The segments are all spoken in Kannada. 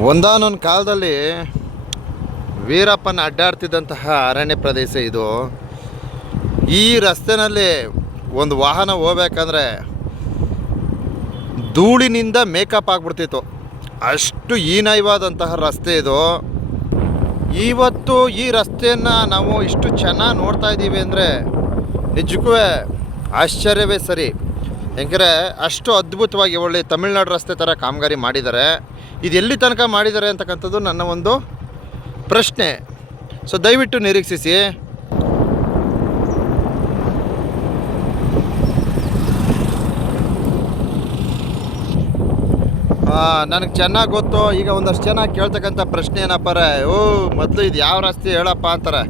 ಒಂದಾನೊಂದು ಕಾಲದಲ್ಲಿ ವೀರಪ್ಪನ ಅಡ್ಡಾಡ್ತಿದ್ದಂತಹ ಅರಣ್ಯ ಪ್ರದೇಶ ಇದು. ಈ ರಸ್ತೆನಲ್ಲಿ ಒಂದು ವಾಹನ ಹೋಗ್ಬೇಕಂದ್ರೆ ಧೂಳಿನಿಂದ ಮೇಕಪ್ ಆಗಿಬಿಡ್ತಿತ್ತು, ಅಷ್ಟು ಹೀನಯವಾದಂತಹ ರಸ್ತೆ ಇದು. ಇವತ್ತು ಈ ರಸ್ತೆಯನ್ನು ನಾವು ಇಷ್ಟು ಚೆನ್ನಾಗಿ ನೋಡ್ತಾ ಇದ್ದೀವಿ ಅಂದರೆ ನಿಜಕ್ಕೂ ಆಶ್ಚರ್ಯವೇ ಸರಿ. ಯಾಕೆಂದರೆ ಅಷ್ಟು ಅದ್ಭುತವಾಗಿ ಒಳ್ಳೆ ತಮಿಳ್ನಾಡು ರಸ್ತೆ ಥರ ಕಾಮಗಾರಿ ಮಾಡಿದ್ದಾರೆ. ಇದು ಎಲ್ಲಿ ತನಕ ಮಾಡಿದ್ದಾರೆ ಅಂತಕ್ಕಂಥದ್ದು ನನ್ನ ಒಂದು ಪ್ರಶ್ನೆ. ಸೊ ದಯವಿಟ್ಟು ನಿರೀಕ್ಷಿಸಿ. ನನಗೆ ಚೆನ್ನಾಗಿ ಗೊತ್ತು. ಈಗ ಒಂದಷ್ಟು ಜನ ಕೇಳ್ತಕ್ಕಂಥ ಪ್ರಶ್ನೆ ಏನಪ್ಪಾರೆ, ಮೊದಲು ಇದು ಯಾವ ರಸ್ತೆ ಹೇಳಪ್ಪ ಅಂತಾರೆ,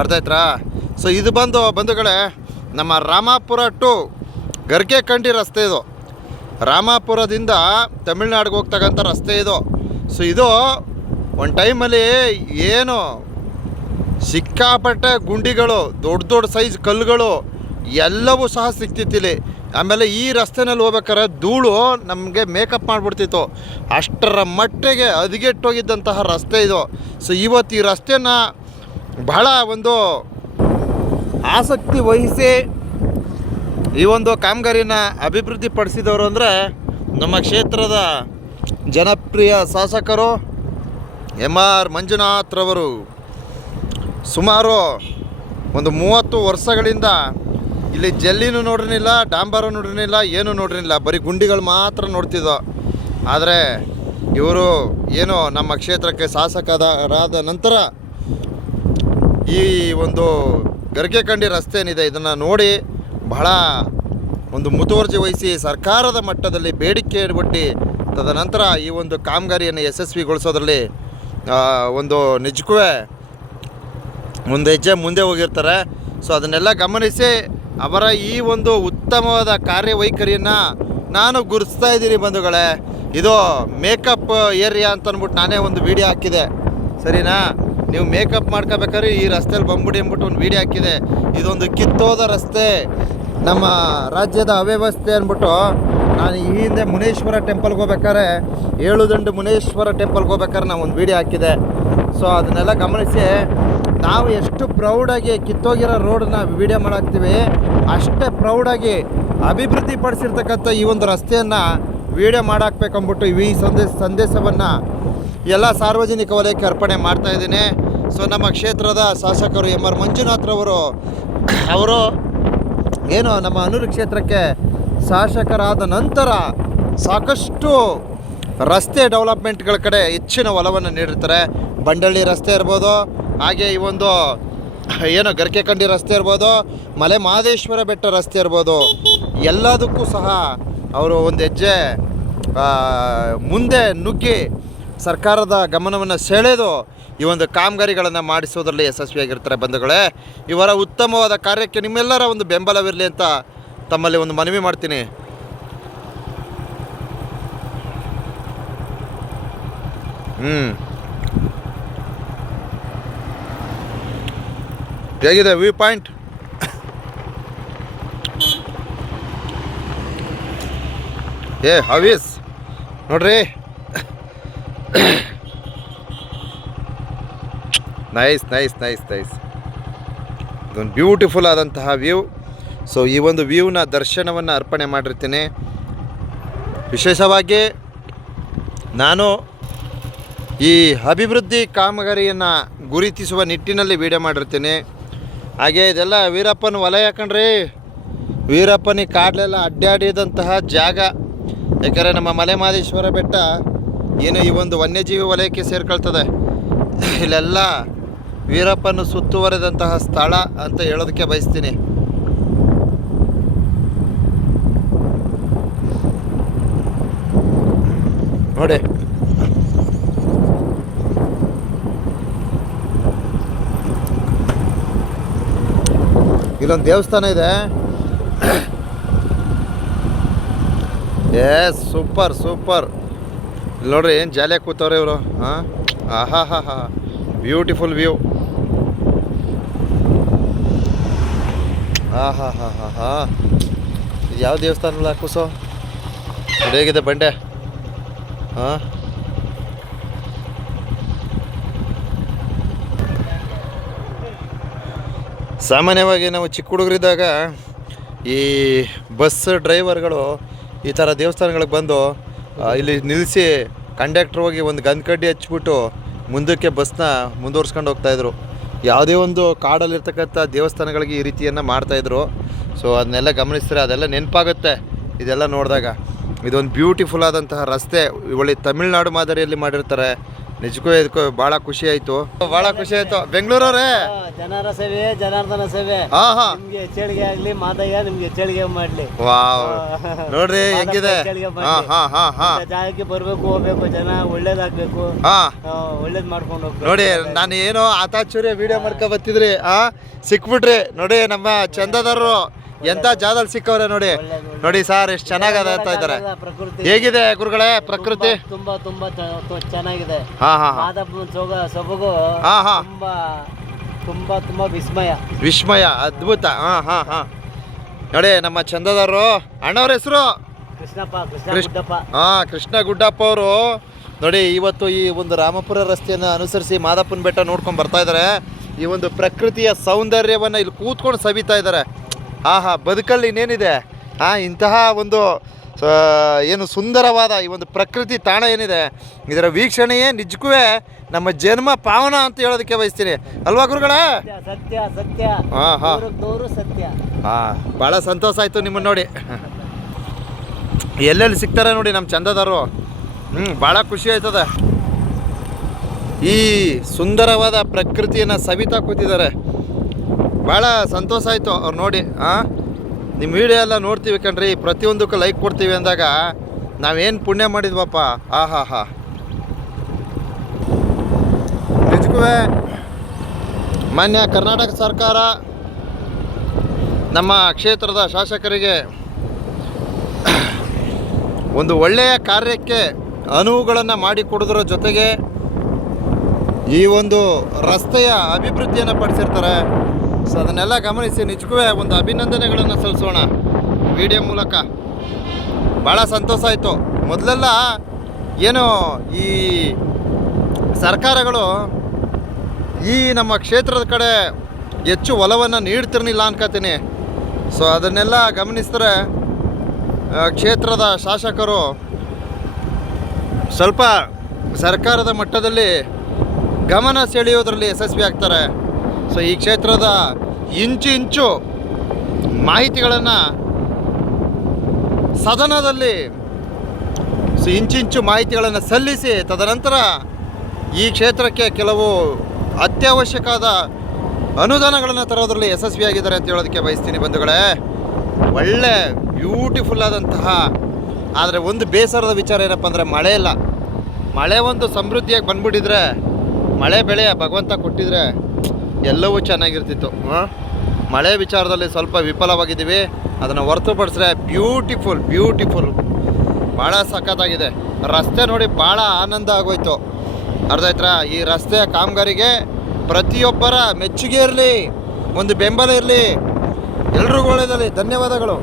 ಅರ್ಥ ಆಯ್ತಾ? ಸೊ ಇದು ಬಂಧುಗಳೇ, ನಮ್ಮ ರಾಮಾಪುರ ಟು ಗರ್ಗೆಕಂಡಿ ರಸ್ತೆ ಇದು. ರಾಮಾಪುರದಿಂದ ತಮಿಳ್ನಾಡಿಗೆ ಹೋಗ್ತಕ್ಕಂಥ ರಸ್ತೆ ಇದು. ಸೊ ಇದು ಒಂದು ಟೈಮಲ್ಲಿ ಏನು ಸಿಕ್ಕಾಪಟ್ಟೆ ಗುಂಡಿಗಳು, ದೊಡ್ಡ ದೊಡ್ಡ ಸೈಜ್ ಕಲ್ಲುಗಳು ಎಲ್ಲವೂ ಸಹ ಸಿಕ್ತಿತ್ತಿಲ್ಲಿ. ಆಮೇಲೆ ಈ ರಸ್ತೆನಲ್ಲಿ ಹೋಗ್ಬೇಕಾದ್ರೆ ಧೂಳು ನಮಗೆ ಮೇಕಪ್ ಮಾಡಿಬಿಡ್ತಿತ್ತು, ಅಷ್ಟರ ಮಟ್ಟಿಗೆ ಹದಗೆಟ್ಟೋಗಿದ್ದಂತಹ ರಸ್ತೆ ಇದು. ಸೊ ಇವತ್ತು ಈ ರಸ್ತೆನ ಬಹಳ ಒಂದು ಆಸಕ್ತಿ ವಹಿಸಿ ಈ ಒಂದು ಕಾಮಗಾರಿನ ಅಭಿವೃದ್ಧಿಪಡಿಸಿದವರು ಅಂದರೆ ನಮ್ಮ ಕ್ಷೇತ್ರದ ಜನಪ್ರಿಯ ಶಾಸಕರು MR ಮಂಜುನಾಥ್ರವರು. ಸುಮಾರು ಒಂದು 30 ವರ್ಷಗಳಿಂದ ಇಲ್ಲಿ ಜಲ್ಲಿನೂ ನೋಡಿರಲಿಲ್ಲ, ಡಾಂಬರು ನೋಡಿರಲಿಲ್ಲ, ಏನೂ ನೋಡಿರಲಿಲ್ಲ, ಬರೀ ಗುಂಡಿಗಳು ಮಾತ್ರ ನೋಡ್ತಿದ್ದೋ. ಆದರೆ ಇವರು ಏನು ನಮ್ಮ ಕ್ಷೇತ್ರಕ್ಕೆ ಶಾಸಕರಾದ ನಂತರ ಈ ಒಂದು ಗರ್ಗೆಕಂಡಿ ರಸ್ತೆ ಏನಿದೆ ಇದನ್ನು ನೋಡಿ ಬಹಳ ಒಂದು ಮುತುವರ್ಜಿ ವಹಿಸಿ ಸರ್ಕಾರದ ಮಟ್ಟದಲ್ಲಿ ಬೇಡಿಕೆ ಒಡ್ಡಿ ತದನಂತರ ಈ ಒಂದು ಕಾಮಗಾರಿಯನ್ನು ಯಶಸ್ವಿಗೊಳಿಸೋದ್ರಲ್ಲಿ ಒಂದು ನಿಜಕ್ಕೂ ಒಂದು ಹೆಜ್ಜೆ ಮುಂದೆ ಹೋಗಿರ್ತಾರೆ. ಸೊ ಅದನ್ನೆಲ್ಲ ಗಮನಿಸಿ ಅವರ ಈ ಒಂದು ಉತ್ತಮವಾದ ಕಾರ್ಯವೈಖರಿಯನ್ನು ನಾನು ಗುರುತಿಸ್ತಾ ಇದ್ದೀನಿ ಬಂಧುಗಳೇ. ಇದು ಮೇಕಪ್ ಏರಿಯಾ ಅಂತ ಅಂದ್ಬಿಟ್ಟು ನಾನೇ ಒಂದು ವೀಡಿಯೋ ಹಾಕಿದೆ, ಸರಿನಾ? ನೀವು ಮೇಕಪ್ ಮಾಡ್ಕೋಬೇಕಾದ್ರೆ ಈ ರಸ್ತೆಯಲ್ಲಿ ಬಂದ್ಬಿಡಿ ಅಂದ್ಬಿಟ್ಟು ಒಂದು ವೀಡಿಯೋ ಹಾಕಿದೆ. ಇದೊಂದು ಕಿತ್ತೋದ ರಸ್ತೆ, ನಮ್ಮ ರಾಜ್ಯದ ಅವ್ಯವಸ್ಥೆ ಅಂದ್ಬಿಟ್ಟು ನಾನು ಈ ಹಿಂದೆ ಮುನೇಶ್ವರ ಟೆಂಪಲ್ಗೆ ಹೋಗ್ಬೇಕಾದ್ರೆ, ಏಳುದಂಡು ಮುನೇಶ್ವರ ಟೆಂಪಲ್ಗೆ ಹೋಗ್ಬೇಕಾದ್ರೆ ನಾನು ಒಂದು ವೀಡಿಯೋ ಹಾಕಿದೆ. ಸೊ ಅದನ್ನೆಲ್ಲ ಗಮನಿಸಿ ನಾವು ಎಷ್ಟು ಪ್ರೌಡಾಗಿ ಕಿತ್ತೋಗಿರೋ ರೋಡನ್ನ ವೀಡಿಯೋ ಮಾಡಾಕ್ತೀವಿ, ಅಷ್ಟೇ ಪ್ರೌಡಾಗಿ ಅಭಿವೃದ್ಧಿ ಪಡಿಸಿರ್ತಕ್ಕಂಥ ಈ ಒಂದು ರಸ್ತೆಯನ್ನು ವೀಡಿಯೋ ಮಾಡಾಕ್ಬೇಕಂದ್ಬಿಟ್ಟು ಈ ಸಂದೇಶವನ್ನು ಎಲ್ಲ ಸಾರ್ವಜನಿಕ ವಲಯಕ್ಕೆ ಅರ್ಪಣೆ ಮಾಡ್ತಾಯಿದ್ದೀನಿ. ಸೊ ನಮ್ಮ ಕ್ಷೇತ್ರದ ಶಾಸಕರು MR ಮಂಜುನಾಥ್ರವರು ಅವರು ಏನು ನಮ್ಮ ಅನೂರು ಕ್ಷೇತ್ರಕ್ಕೆ ಶಾಸಕರಾದ ನಂತರ ಸಾಕಷ್ಟು ರಸ್ತೆ ಡೆವಲಪ್ಮೆಂಟ್ಗಳ ಕಡೆ ಹೆಚ್ಚಿನ ಒಲವನ್ನು ನೀಡಿರ್ತಾರೆ. ಬಂಡಳ್ಳಿ ರಸ್ತೆ ಇರ್ಬೋದು, ಹಾಗೆ ಈ ಒಂದು ಏನು ಗರ್ಗೆಕಂಡಿ ರಸ್ತೆ ಇರ್ಬೋದು, ಮಲೆ ಮಹದೇಶ್ವರ ಬೆಟ್ಟ ರಸ್ತೆ ಇರ್ಬೋದು, ಎಲ್ಲದಕ್ಕೂ ಸಹ ಅವರು ಒಂದು ಹೆಜ್ಜೆ ಮುಂದೆ ನುಗ್ಗಿ ಸರ್ಕಾರದ ಗಮನವನ್ನು ಸೆಳೆದು ಈ ಒಂದು ಕಾಮಗಾರಿಗಳನ್ನು ಮಾಡಿಸೋದ್ರಲ್ಲಿ ಯಶಸ್ವಿಯಾಗಿರ್ತಾರೆ ಬಂಧುಗಳೇ. ಇವರ ಉತ್ತಮವಾದ ಕಾರ್ಯಕ್ಕೆ ನಿಮ್ಮೆಲ್ಲರ ಒಂದು ಬೆಂಬಲವಿರಲಿ ಅಂತ ತಮ್ಮಲ್ಲಿ ಒಂದು ಮನವಿ ಮಾಡ್ತೀನಿ. ಹೇಗಿದೆ ವ್ಯೂ ಪಾಯಿಂಟ್? ಹವೀಸ್ ನೋಡ್ರಿ, ನೈಸ್ ನೈಸ್ ನೈಸ್ ನೈಸ್. ಇದೊಂದು ಬ್ಯೂಟಿಫುಲ್ ಆದಂತಹ ವ್ಯೂ. ಸೊ ಈ ಒಂದು ವ್ಯೂನ ದರ್ಶನವನ್ನು ಅರ್ಪಣೆ ಮಾಡಿರ್ತೀನಿ. ವಿಶೇಷವಾಗಿ ನಾನು ಈ ಅಭಿವೃದ್ಧಿ ಕಾಮಗಾರಿಯನ್ನು ಗುರುತಿಸುವ ನಿಟ್ಟಿನಲ್ಲಿ ವೀಡಿಯೋ ಮಾಡಿರ್ತೀನಿ. ಹಾಗೆ ಇದೆಲ್ಲ ವೀರಪ್ಪನ ವಲಯ ಕಣ್ರಿ, ವೀರಪ್ಪನಿಗೆ ಕಾಡಲೆಲ್ಲ ಅಡ್ಡಾಡಿದಂತಹ ಜಾಗ. ಯಾಕಂದರೆ ನಮ್ಮ ಮಲೆ ಮಹದೇಶ್ವರ ಬೆಟ್ಟ ಏನು ಈ ಒಂದು ವನ್ಯಜೀವಿ ವಲಯಕ್ಕೆ ಸೇರ್ಕೊಳ್ತದೆ. ಇಲ್ಲೆಲ್ಲ ವೀರಪ್ಪನ ಸುತ್ತುವರೆದಂತಹ ಸ್ಥಳ ಅಂತ ಹೇಳೋದಕ್ಕೆ ಬಯಸ್ತೀನಿ. ನೋಡಿ, ಇಲ್ಲೊಂದು ದೇವಸ್ಥಾನ ಇದೆ. Super super. ಇಲ್ಲಿ ನೋಡ್ರಿ ಏನು ಜಾಲಿಯಾಗಿ ಕೂತವ್ರೆ ಇವರು. ಆಹಾ ಬ್ಯೂಟಿಫುಲ್ ವ್ಯೂ. ಇದು ಯಾವ ದೇವಸ್ಥಾನ ಅಲ್ಲ ಕೂಸೋ? ಹೇಗಿದೆ ಬಂಡೆ? ಸಾಮಾನ್ಯವಾಗಿ ನಾವು ಚಿಕ್ಕ ಹುಡುಗರಿದ್ದಾಗ ಈ ಬಸ್ ಡ್ರೈವರ್ಗಳು ಈ ಥರ ದೇವಸ್ಥಾನಗಳಿಗೆ ಬಂದು ಇಲ್ಲಿ ನಿಲ್ಲಿಸಿ ಕಂಡಕ್ಟ್ರ್ ಹೋಗಿ ಒಂದು ಗಂಧ ಕಡ್ಡಿ ಹಚ್ಬಿಟ್ಟು ಮುಂದಕ್ಕೆ ಬಸ್ನ ಮುಂದುವರ್ಸ್ಕೊಂಡು ಹೋಗ್ತಾಯಿದ್ರು. ಯಾವುದೇ ಒಂದು ಕಾಡಲ್ಲಿರ್ತಕ್ಕಂಥ ದೇವಸ್ಥಾನಗಳಿಗೆ ಈ ರೀತಿಯನ್ನು ಮಾಡ್ತಾಯಿದ್ರು. ಸೊ ಅದನ್ನೆಲ್ಲ ಗಮನಿಸಿದ್ರೆ ಅದೆಲ್ಲ ನೆನಪಾಗುತ್ತೆ ಇದೆಲ್ಲ ನೋಡಿದಾಗ. ಇದೊಂದು ಬ್ಯೂಟಿಫುಲ್ ಆದಂತಹ ರಸ್ತೆ, ಒಳ್ಳೆ ತಮಿಳ್ನಾಡು ಮಾದರಿಯಲ್ಲಿ ಮಾಡಿರ್ತಾರೆ. ನಿಜಕ್ಕೂ ಇದಕ್ಕೂ ಭಾಳ ಖುಷಿ ಆಯಿತು, ಭಾಳ ಖುಷಿ ಆಯಿತು. ಬೆಂಗಳೂರವರೇ ಜನರ ಸೇವೆ ಜನಾರ್ದನ ಸೇವೆ. ನಿಮ್ಗೆ ಹೆಚ್ಚಳಿಗೆ ಆಗ್ಲಿ ಮಾದಯ್ಯ, ನಿಮ್ಗೆ ಹೆಚ್ಚಳಿಗೆ ಮಾಡ್ಲಿ. ವಾವ್ ನೋಡ್ರಿ ಹೆಂಗಿದೆ. ಜಾಗಕ್ಕೆ ಬರ್ಬೇಕು, ಹೋಗ್ಬೇಕು, ಜನ ಒಳ್ಳೇದಾಗ್ಬೇಕು, ಒಳ್ಳೇದ್ ಮಾಡ್ಕೊಂಡು ಹೋಗ್ಬೇಕು. ನೋಡಿ ನಾನು ಏನೋ ಆತಾಚೂರಿ ವಿಡಿಯೋ ಮಾಡ್ಕೊ ಬರ್ತಿದ್ರಿ, ಸಿಕ್ಬಿಟ್ರಿ ನೋಡಿ ನಮ್ಮ ಚಂದದಾರರು. ಎಂತ ಜಾಗದಲ್ಲಿ ಸಿಕ್ಕವ್ರೆ ನೋಡಿ. ನೋಡಿ ಸರ್ ಎಷ್ಟು ಚೆನ್ನಾಗದ ಅಂತ ಇದ್ದಾರೆ. ಹೇಗಿದೆ ಗುರುಗಳೇ ಪ್ರಕೃತಿ? ತುಂಬಾ ತುಂಬಾ ಚೆನ್ನಾಗಿದೆ. ಸೊಬಗು ತುಂಬಾ ತುಂಬಾ ವಿಸ್ಮಯ ಅದ್ಭುತ. ನೋಡಿ ನಮ್ಮ ಚಂದದಾರರು. ಅಣ್ಣವ್ರ ಹೆಸರು ಕೃಷ್ಣ ಗುಡ್ಡಪ್ಪ ಅವರು. ನೋಡಿ ಇವತ್ತು ಈ ಒಂದು ರಾಮಪುರ ರಸ್ತೆಯನ್ನು ಅನುಸರಿಸಿ ಮಾದಪ್ಪನ ಬೆಟ್ಟ ನೋಡ್ಕೊಂಡು ಬರ್ತಾ ಇದ್ದಾರೆ. ಈ ಒಂದು ಪ್ರಕೃತಿಯ ಸೌಂದರ್ಯವನ್ನು ಇಲ್ಲಿ ಕೂತ್ಕೊಂಡು ಸವಿತಾ ಇದ್ದಾರೆ. ಬದುಕಲ್ಲಿ ಇನ್ನೇನಿದೆ, ಇಂತಹ ಒಂದು ಏನು ಸುಂದರವಾದ ಈ ಒಂದು ಪ್ರಕೃತಿ ತಾಣ ಏನಿದೆ, ಇದರ ವೀಕ್ಷಣೆಯೇ ನಿಜಕ್ಕೂ ನಮ್ಮ ಜನ್ಮ ಪಾವನ ಅಂತ ಹೇಳೋದಕ್ಕೆ ಬಯಸ್ತೀನಿ, ಅಲ್ವಾ ಗುರುಗಳೇ? ಸತ್ಯ ಸತ್ಯ. ಸತ್ಯ. ಭಾಳ ಸಂತೋಷ ಆಯಿತು ನಿಮ್ಮನ್ನು ನೋಡಿ. ಎಲ್ಲೆಲ್ಲಿ ಸಿಗ್ತಾರೆ ನೋಡಿ ನಮ್ಮ ಚಂದದಾರರು. ಭಾಳ ಖುಷಿ ಆಯ್ತದೆ. ಈ ಸುಂದರವಾದ ಪ್ರಕೃತಿಯನ್ನು ಸವಿತಾ ಕೂತಿದ್ದಾರೆ. ಭಾಳ ಸಂತೋಷ ಆಯಿತು ಅವ್ರು ನೋಡಿ. ನಿಮ್ಮ ವಿಡಿಯೋ ಎಲ್ಲ ನೋಡ್ತೀವಿ ಕಣ್ರಿ, ಪ್ರತಿಯೊಂದಕ್ಕೂ ಲೈಕ್ ಕೊಡ್ತೀವಿ ಅಂದಾಗ ನಾವೇನು ಪುಣ್ಯ ಮಾಡಿದ್ವಪ್ಪ. ನಿಜಕ್ಕೂ ಮಾನ್ಯ ಕರ್ನಾಟಕ ಸರ್ಕಾರ ನಮ್ಮ ಕ್ಷೇತ್ರದ ಶಾಸಕರಿಗೆ ಒಂದು ಒಳ್ಳೆಯ ಕಾರ್ಯಕ್ಕೆ ಅನುವುಗಳನ್ನು ಮಾಡಿಕೊಡೋದ್ರ ಜೊತೆಗೆ ಈ ಒಂದು ರಸ್ತೆಯ ಅಭಿವೃದ್ಧಿಯನ್ನು ಪಡಿಸಿರ್ತಾರೆ. ಸೊ ಅದನ್ನೆಲ್ಲ ಗಮನಿಸಿ ನಿಜಕ್ಕೂ ಒಂದು ಅಭಿನಂದನೆಗಳನ್ನು ಸಲ್ಲಿಸೋಣ ವಿಡಿಯೋ ಮೂಲಕ. ಭಾಳ ಸಂತೋಷ ಆಯಿತು. ಮೊದಲೆಲ್ಲ ಏನು ಈ ಸರ್ಕಾರಗಳು ಈ ನಮ್ಮ ಕ್ಷೇತ್ರದ ಕಡೆ ಹೆಚ್ಚು ಒಲವನ್ನು ನೀಡ್ತಿರಲಿಲ್ಲ ಅನ್ಕೋತೀನಿ. ಸೊ ಅದನ್ನೆಲ್ಲ ಗಮನಿಸಿದ್ರೆ ಕ್ಷೇತ್ರದ ಶಾಸಕರು ಸ್ವಲ್ಪ ಸರ್ಕಾರದ ಮಟ್ಟದಲ್ಲಿ ಗಮನ ಸೆಳೆಯೋದ್ರಲ್ಲಿ ಯಶಸ್ವಿ ಆಗ್ತಾರೆ. ಸೊ ಈ ಕ್ಷೇತ್ರದ ಇಂಚು ಮಾಹಿತಿಗಳನ್ನು ಸದನದಲ್ಲಿ ಇಂಚು ಮಾಹಿತಿಗಳನ್ನು ಸಲ್ಲಿಸಿ ತದನಂತರ ಈ ಕ್ಷೇತ್ರಕ್ಕೆ ಕೆಲವು ಅತ್ಯವಶ್ಯಕವಾದ ಅನುದಾನಗಳನ್ನು ತರೋದ್ರಲ್ಲಿ ಯಶಸ್ವಿಯಾಗಿದ್ದಾರೆ ಅಂತ ಹೇಳೋದಕ್ಕೆ ಬಯಸ್ತೀನಿ ಬಂಧುಗಳೇ. ಒಳ್ಳೆ ಬ್ಯೂಟಿಫುಲ್ ಆದಂತಹ, ಆದರೆ ಒಂದು ಬೇಸರದ ವಿಚಾರ ಏನಪ್ಪ ಅಂದರೆ ಮಳೆ ಇಲ್ಲ. ಮಳೆ ಒಂದು ಸಮೃದ್ಧಿಯಾಗಿ ಬಂದ್ಬಿಟ್ಟಿದ್ರೆ, ಮಳೆ ಬೆಳೆ ಭಗವಂತ ಕೊಟ್ಟಿದ್ರೆ ಎಲ್ಲವೂ ಚೆನ್ನಾಗಿರ್ತಿತ್ತು. ಮಳೆ ವಿಚಾರದಲ್ಲಿ ಸ್ವಲ್ಪ ವಿಫಲವಾಗಿದ್ದೀವಿ. ಅದನ್ನು ಹೊರತುಪಡಿಸಿದ್ರೆ ಬ್ಯೂಟಿಫುಲ್ ಭಾಳ ಸಖತ್ತಾಗಿದೆ. ರಸ್ತೆ ನೋಡಿ ಭಾಳ ಆನಂದ ಆಗೋಯ್ತು. ಅರ್ಥ ಆಯ್ತಾ? ಈ ರಸ್ತೆಯ ಕಾಮಗಾರಿಗೆ ಪ್ರತಿಯೊಬ್ಬರ ಮೆಚ್ಚುಗೆ ಇರಲಿ, ಒಂದು ಬೆಂಬಲ ಇರಲಿ. ಎಲ್ರಿಗೂ ಒಳ್ಳೆಯದಲ್ಲಿ. ಧನ್ಯವಾದಗಳು.